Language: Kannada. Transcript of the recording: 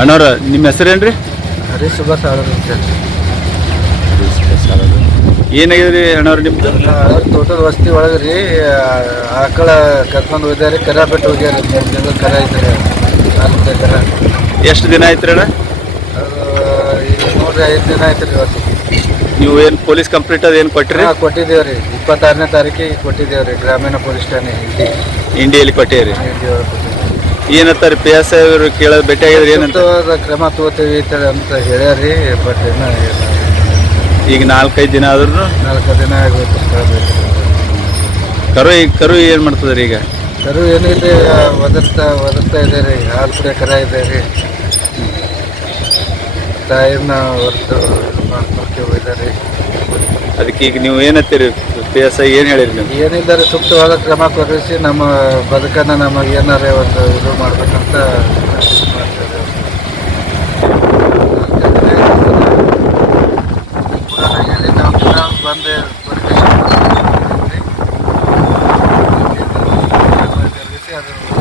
ಅಣ್ಣವ್ರ ನಿಮ್ಮ ಹೆಸರೇನ್ರಿ ಹರೀಶ್ ಸುಭಾಷ್ ಏನಾಗಿದೆ ರೀ ಅಣ್ಣವ್ರ ನಿಮ್ದು? ತೋಟದ ವಸ್ತಿ ಒಳಗೆ ರೀ ಆಕಳ ಕರ್ಕೊಂಡು ಹೋಗ್ಯಾರ ಕರ ಬಿಟ್ಟು ಹೋಗ್ಯಾರ. ಮೂರು ಕರ ಐತ್ರಿ. ನಾಲ್ಕು ಕರ. ಎಷ್ಟು ದಿನ ಆಯ್ತು ರೀ ಅಣ್ಣ? ಅದು ಐದು ದಿನ ಆಯ್ತು ರೀ ಇವತ್ತು. ನೀವು ಏನು ಪೊಲೀಸ್ ಕಂಪ್ಲೀಟ್ ಅದು ಏನು ಕೊಟ್ಟಿರಿ? ಹಾಂ ಕೊಟ್ಟಿದ್ದೇವೆ ರೀ. ಇಪ್ಪತ್ತಾರನೇ ತಾರೀಕಿಗೆ ಕೊಟ್ಟಿದ್ದೇವೆ ರೀ ಗ್ರಾಮೀಣ ಪೊಲೀಸ್ ಠಾಣೆ ಇಂಡಿ ಇಂಡಿಯಲ್ಲಿ ಕೊಟ್ಟಿರಿ. ಏನಂತಾರೆ ಪಿ ಎಸ್ ಐ ಅವರು ಕೇಳೋದು ಭೇಟಿ ಆಗಿದ್ರೆ ಏನಂತ? ಕ್ರಮ ತಗೋತೀವಿ ಈ ಥರ ಅಂತ ಹೇಳ್ಯಾರಿ ಬಟ್ ಇನ್ನೂ ಇಲ್ಲ. ಈಗ ನಾಲ್ಕೈದು ದಿನ ಆದ್ರೂ ನಾಲ್ಕು ದಿನ ಆಗಬೇಕು ಕೇಳಬೇಕು ಕರು ಈಗ ಕರು ಏನು ಮಾಡ್ತದ್ರಿ ಈಗ? ಕರು ಏನಿದೆ ಒದರ್ತಾ ಒದರ್ತಾ ಇದೆ ರೀ ಹಾಲು ಕುಡಿಯೋ ಕರ ಇದೆ ರೀ ತಾಯಿನ ಹೊರತು ಮಾಡ್ಕೊಳ್ತೀವಿ ಹೋಗಿದ್ದಾರೆ. ಅದಕ್ಕೆ ಈಗ ನೀವು ಏನತ್ತೀರಿ ಪಿ ಎಸ್ ಐ ಏನು ಹೇಳಿರಿ ನೀವು? ಏನಿದ್ದಾರೆ ಸೂಕ್ತವಾದ ಕ್ರಮ ಕೊಡಿಸಿ ನಮ್ಮ ಬದುಕನ್ನು ನಮಗೆ ಏನಾರೇ ಒಂದು ಇದು ಮಾಡ್ಬೇಕಂತ ಬಂದೆ ಅದು